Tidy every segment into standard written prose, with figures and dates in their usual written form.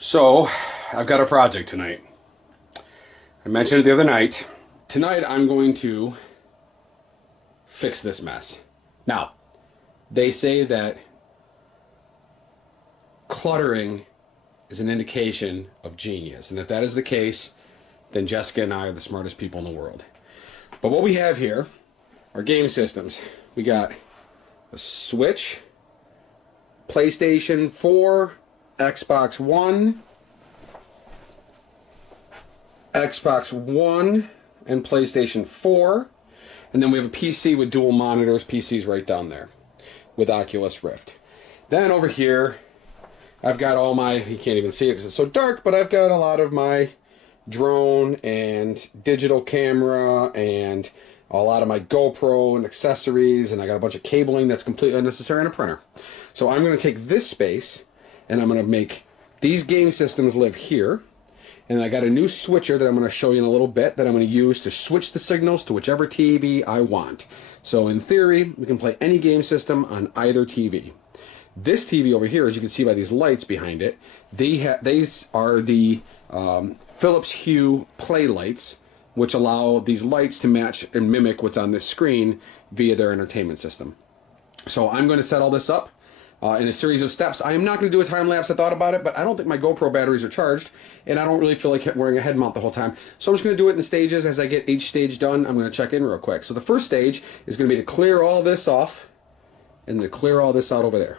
So, I've got a project tonight. I mentioned it the other night. Tonight I'm going to fix this mess. Now, they say that cluttering is an indication of genius. And if that is the case, then Jessica and I are the smartest people in the world. But what we have here are game systems. We got a Switch, PlayStation 4, Xbox One, and PlayStation 4. And then we have a PC with dual monitors. PC's right down there with Oculus Rift. Then over here, I've got all my, you can't even see it because it's so dark, but I've got a lot of my drone and digital camera and a lot of my GoPro and accessories, and I got a bunch of cabling that's completely unnecessary, and a printer. So I'm going to take this space and I'm going to make these game systems live here. And I got a new switcher that I'm going to show you in a little bit that I'm going to use to switch the signals to whichever TV I want. So in theory, we can play any game system on either TV. This TV over here, as you can see by these lights behind it, these are the Philips Hue play lights, which allow these lights to match and mimic what's on this screen via their entertainment system. So I'm going to set all this up in a series of steps. I am not going to do a time lapse. I thought about it, but I don't think my GoPro batteries are charged, and I don't really feel like wearing a head mount the whole time. So I'm just going to do it in stages. As I get each stage done, I'm going to check in real quick. So the first stage is going to be to clear all this off and to clear all this out over there.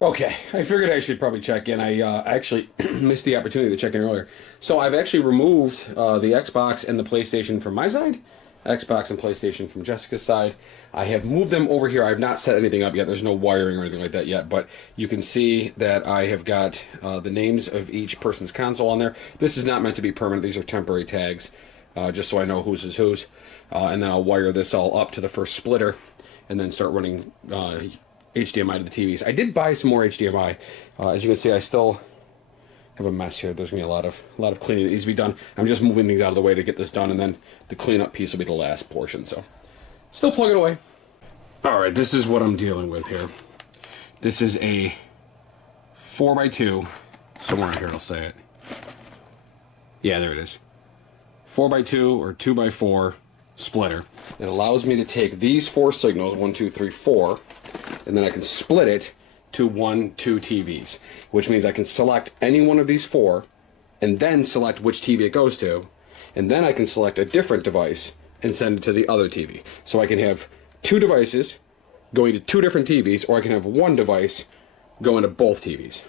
Okay, I figured I should probably check in. I actually missed the opportunity to check in earlier. So I've actually removed the Xbox and the PlayStation from my side, Xbox and PlayStation from Jessica's side. I have moved them over here. I have not set anything up yet. There's no wiring or anything like that yet, but you can see that I have got the names of each person's console on there. This is not meant to be permanent. These are temporary tags, just so I know whose is whose. And then I'll wire this all up to the first splitter and then start running HDMI to the TVs. I did buy some more HDMI. As you can see, I still have a mess here. There's going to be a lot of cleaning that needs to be done. I'm just moving things out of the way to get this done, and then the cleanup piece will be the last portion. So, still plugging away. All right, this is what I'm dealing with here. This is a 4x2. Somewhere here I'll say it. Yeah, there it is. 4x2 or 2x4 splitter. It allows me to take these four signals, 1, 2, 3, 4, and then I can split it to 1, 2 TVs, which means I can select any one of these four and then select which TV it goes to, and then I can select a different device and send it to the other TV. So I can have two devices going to two different TVs, or I can have one device going to both TVs.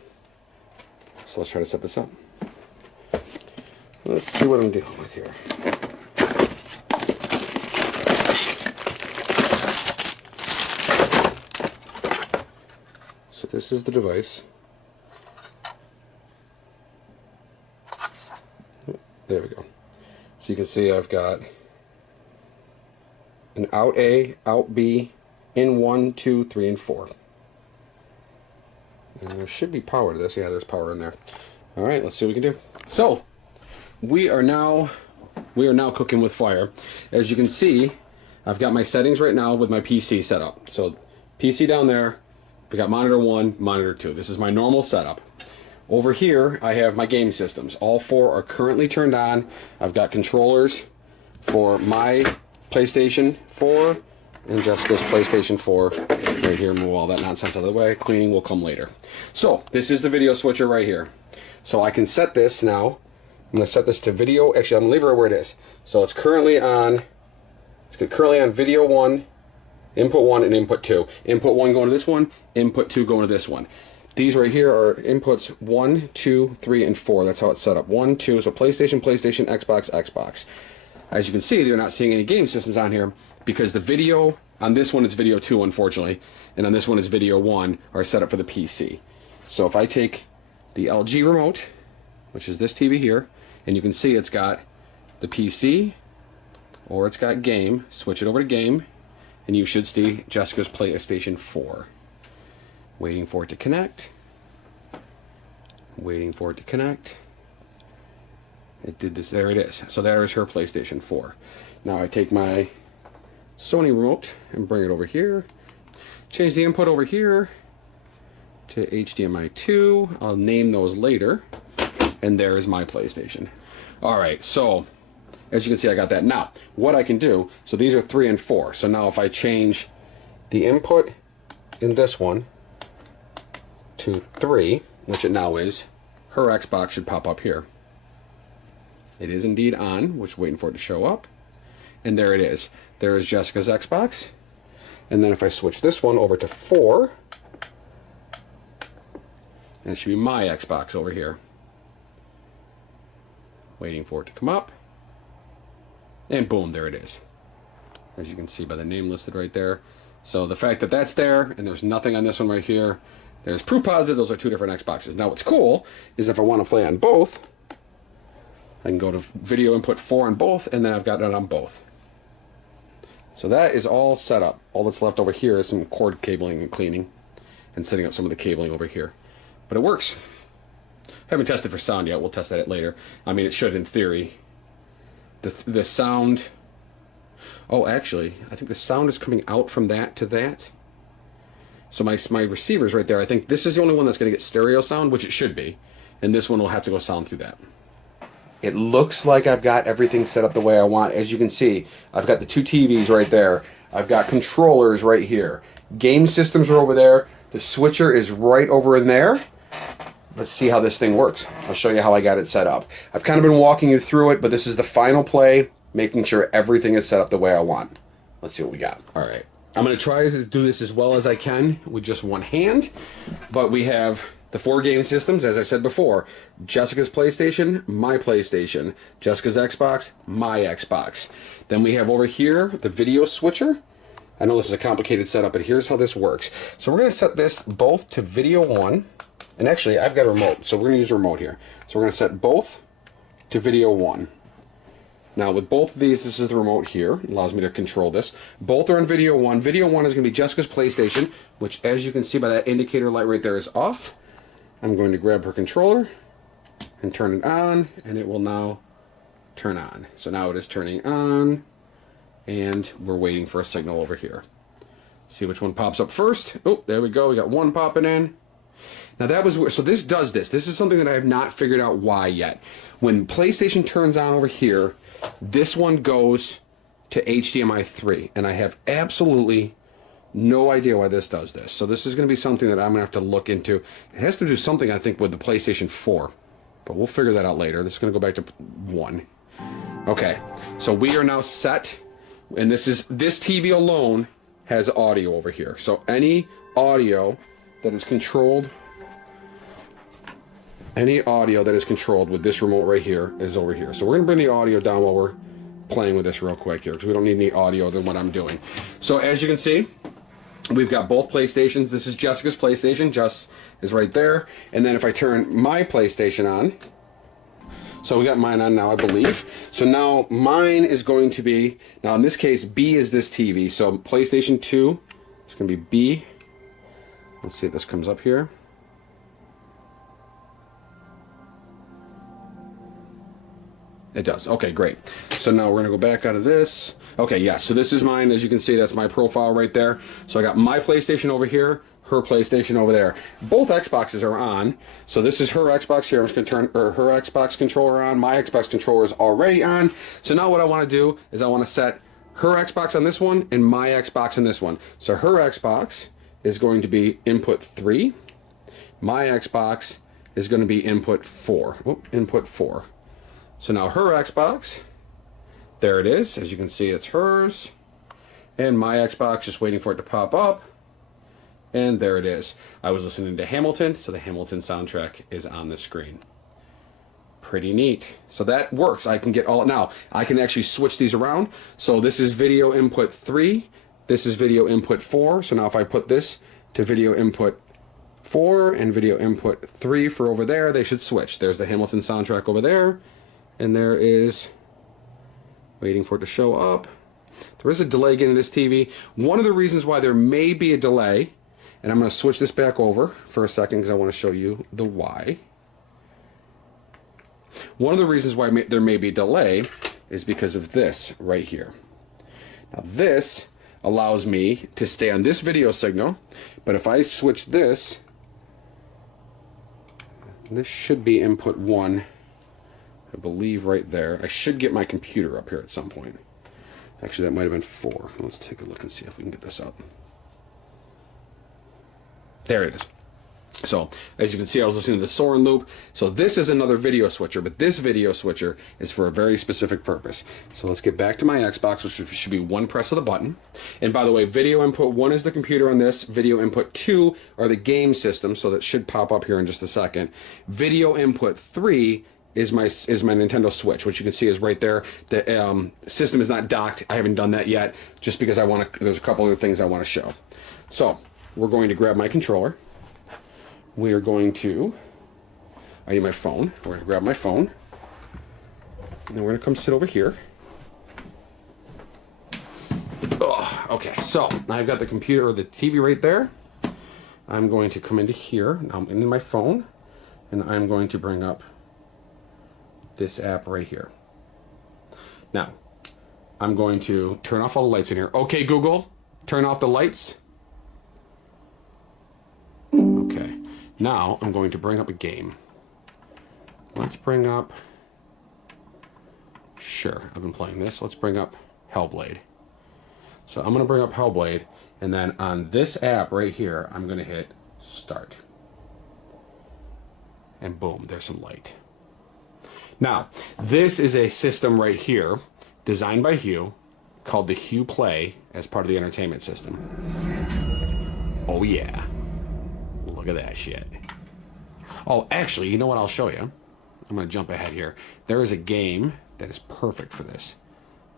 So let's try to set this up. Let's see what I'm dealing with here. So this is the device. There we go. So you can see I've got an out A, out B, in 1, 2, 3, and 4. And there should be power to this. Yeah, there's power in there. All right, let's see what we can do. So we are now cooking with fire. As you can see, I've got my settings right now with my PC set up. So PC down there. We got monitor 1, monitor 2. This is my normal setup. Over here, I have my game systems. All four are currently turned on. I've got controllers for my PlayStation 4 and Jessica's PlayStation 4 right here. Move all that nonsense out of the way. Cleaning will come later. So this is the video switcher right here. So I can set this now. I'm going to set this to video. Actually, I'm going to leave it where it is. So it's currently on. It's currently on video 1. Input 1 and input 2. Input 1 going to this one, input 2 going to this one. These right here are inputs 1, 2, 3, and 4. That's how it's set up. 1, 2, so PlayStation, PlayStation, Xbox, Xbox. As you can see, they're not seeing any game systems on here because the video, on this one it's video 2 unfortunately, and on this one is video 1, are set up for the PC. So if I take the LG remote, which is this TV here, and you can see it's got the PC, or it's got game, switch it over to game, and you should see Jessica's PlayStation 4. Waiting for it to connect. Waiting for it to connect. It did this. There it is. So there is her PlayStation 4. Now I take my Sony remote and bring it over here. Change the input over here to HDMI 2. I'll name those later. And there is my PlayStation. All right, so as you can see, I got that. Now, what I can do, so these are 3 and 4. So now if I change the input in this one to 3, which it now is, her Xbox should pop up here. It is indeed on, which waiting for it to show up. And there it is. There is Jessica's Xbox. And then if I switch this one over to 4, and it should be my Xbox over here. Waiting for it to come up. And boom, there it is. As you can see by the name listed right there. So the fact that that's there, and there's nothing on this one right here, there's proof positive those are 2 different Xboxes. Now what's cool is if I want to play on both, I can go to video input 4 on both, and then I've got it on both. So that is all set up. All that's left over here is some cord cabling and cleaning, and setting up some of the cabling over here. But it works. Haven't tested for sound yet. We'll test that later. I mean, it should in theory. The sound... Oh, actually, I think the sound is coming out from that to that. So my receiver's right there. I think this is the only one that's going to get stereo sound, which it should be. And this one will have to go sound through that. It looks like I've got everything set up the way I want. As you can see, I've got the 2 TVs right there. I've got controllers right here. Game systems are over there. The switcher is right over in there. Let's see how this thing works. I'll show you how I got it set up. I've kind of been walking you through it, but this is the final play, making sure everything is set up the way I want. Let's see what we got. All right. I'm going to try to do this as well as I can with just one hand, but we have the 4 game systems, as I said before. Jessica's PlayStation, my PlayStation. Jessica's Xbox, my Xbox. Then we have over here the video switcher. I know this is a complicated setup, but here's how this works. So we're going to set this both to video 1. And actually, I've got a remote, so we're going to use a remote here. So we're going to set both to video 1. Now, with both of these, this is the remote here. It allows me to control this. Both are on video 1. Video 1 is going to be Jessica's PlayStation, which, as you can see by that indicator light right there, is off. I'm going to grab her controller and turn it on, and it will now turn on. So now it is turning on, and we're waiting for a signal over here. See which one pops up first. Oh, there we go. We got one popping in. Now that was so this does this. This is something that I have not figured out why yet. When PlayStation turns on over here, this one goes to HDMI 3, and I have absolutely no idea why this does this. So this is going to be something that I'm going to have to look into. It has to do something, I think, with the PlayStation 4, but we'll figure that out later. This is going to go back to 1. Okay, so we are now set, and this TV alone has audio over here. So any audio that is controlled with this remote right here is over here. So we're going to bring the audio down while we're playing with this real quick here, because we don't need any audio than what I'm doing. So as you can see, we've got both PlayStations. This is Jessica's PlayStation. Jess is right there. And then if I turn my PlayStation on, so we got mine on now, I believe. So now mine is going to be, now in this case, B is this TV. So PlayStation 2 is going to be B. Let's see if this comes up here. It does. Okay, great. So now we're going to go back out of this. Okay, yeah, so this is mine. As you can see, that's my profile right there. So I got my PlayStation over here, her PlayStation over there. Both Xboxes are on. So this is her Xbox here. I'm just going to turn her Xbox controller on. My Xbox controller is already on. So now what I want to do is I want to set her Xbox on this one and my Xbox on this one. So her Xbox is going to be input 3. My Xbox is going to be input 4. Oh, input 4. So now her Xbox, there it is. As you can see, it's hers. And my Xbox, just waiting for it to pop up. And there it is. I was listening to Hamilton, so the Hamilton soundtrack is on the screen. Pretty neat. So that works. I can get all, now I can actually switch these around. So this is video input 3. This is video input 4. So now if I put this to video input 4 and video input 3 for over there, they should switch. There's the Hamilton soundtrack over there. And there is, waiting for it to show up. There is a delay getting this TV. One of the reasons why there may be a delay, and I'm going to switch this back over for a second because I want to show you the why. One of the reasons why there may be a delay is because of this right here. Now this allows me to stay on this video signal, but if I switch this This should be input 1, I believe, right there. I should get my computer up here at some point. Actually, that might have been 4. Let's take a look and see if we can get this up. There it is. So, as you can see, I was listening to the Soren loop. So this is another video switcher, but this video switcher is for a very specific purpose. So let's get back to my Xbox, which should be 1 press of the button. And by the way, video input 1 is the computer on this. Video input 2 are the game systems, so that should pop up here in just a second. Video input 3 is my Nintendo Switch, which you can see is right there. The system is not docked. I haven't done that yet, just because I want to. There's a couple other things I want to show. So we're going to grab my controller. We are going to, I need my phone. We're going to grab my phone. And then we're going to come sit over here. Oh, okay, so I've got the computer or the TV right there. I'm going to come into here. I'm into my phone. And I'm going to bring up this app right here. Now, I'm going to turn off all the lights in here. Okay, Google, turn off the lights. Okay. Now, I'm going to bring up a game. Let's bring up... Sure, I've been playing this. Let's bring up Hellblade. So I'm going to bring up Hellblade, and then on this app right here, I'm going to hit Start. And boom, there's some light. Now, this is a system right here, designed by Hue, called the Hue Play, as part of the entertainment system. Oh yeah. Look at that shit. Oh, actually, you know what I'll show you? I'm going to jump ahead here. There is a game that is perfect for this.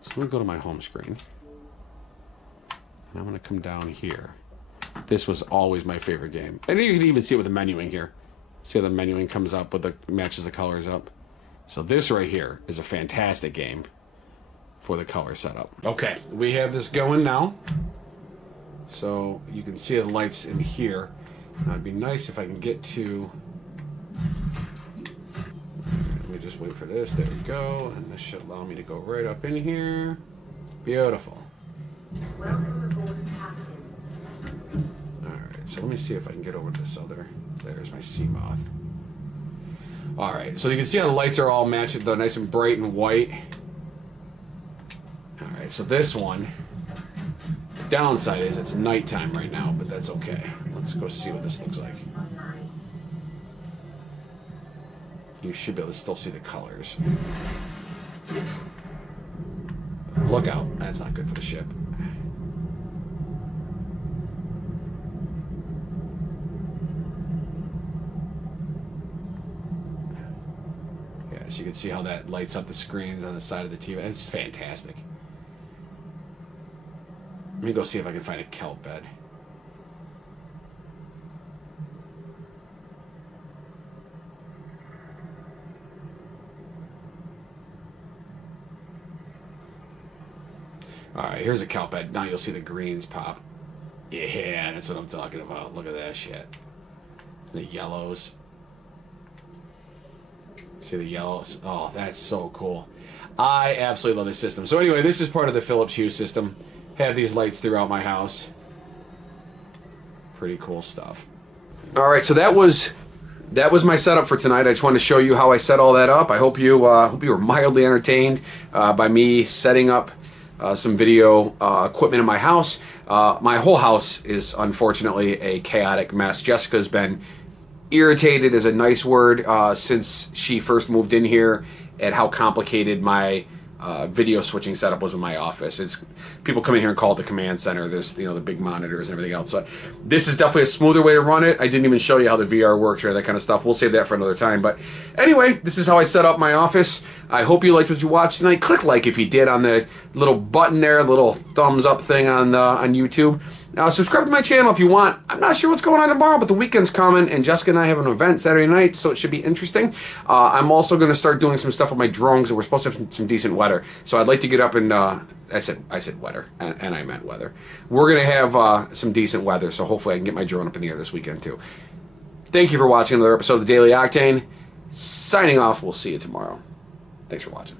So let me go to my home screen. And I'm going to come down here. This was always my favorite game. And you can even see it with the menuing here. See how the menuing comes up, but the matches the colors up. So this right here is a fantastic game for the color setup. Okay, we have this going now. So you can see the lights in here. Now, it'd be nice if I can get to... Let me just wait for this. There we go. And this should allow me to go right up in here. Beautiful. Welcome aboard, Captain. Alright, so let me see if I can get over to this other... There's my sea moth. Alright, so you can see how the lights are all matched. They're nice and bright and white. Alright, so this one... Downside is it's nighttime right now, but that's okay. Let's go see what this looks like. You should be able to still see the colors. Look out. That's not good for the ship. Yeah, so you can see how that lights up the screens on the side of the TV. It's fantastic. Let me go see if I can find a kelp bed. Alright, here's a kelp bed. Now you'll see the greens pop. Yeah, that's what I'm talking about. Look at that shit. The yellows. See the yellows? Oh, that's so cool. I absolutely love this system. So anyway, this is part of the Philips Hue system. Have these lights throughout my house. Pretty cool stuff. All right, so that was my setup for tonight. I just wanted to show you how I set all that up. I hope you were mildly entertained by me setting up some video equipment in my house. My whole house is unfortunately a chaotic mess. Jessica's been irritated is a nice word since she first moved in here at how complicated my video switching setup was in my office. It's people come in here and call it the command center. There's the big monitors and everything else. So this is definitely a smoother way to run it. I didn't even show you how the VR works or that kind of stuff. We'll save that for another time. But anyway, this is how I set up my office. I hope you liked what you watched tonight. Click like if you did on the little button there, little thumbs up thing on YouTube. Subscribe to my channel if you want. I'm not sure what's going on tomorrow, but the weekend's coming, and Jessica and I have an event Saturday night, so it should be interesting. I'm also going to start doing some stuff with my drones, and we're supposed to have some decent weather. So I'd like to get up and I said weather, and I meant weather. We're going to have some decent weather, so hopefully I can get my drone up in the air this weekend too. Thank you for watching another episode of the Daily Octane. Signing off. We'll see you tomorrow. Thanks for watching.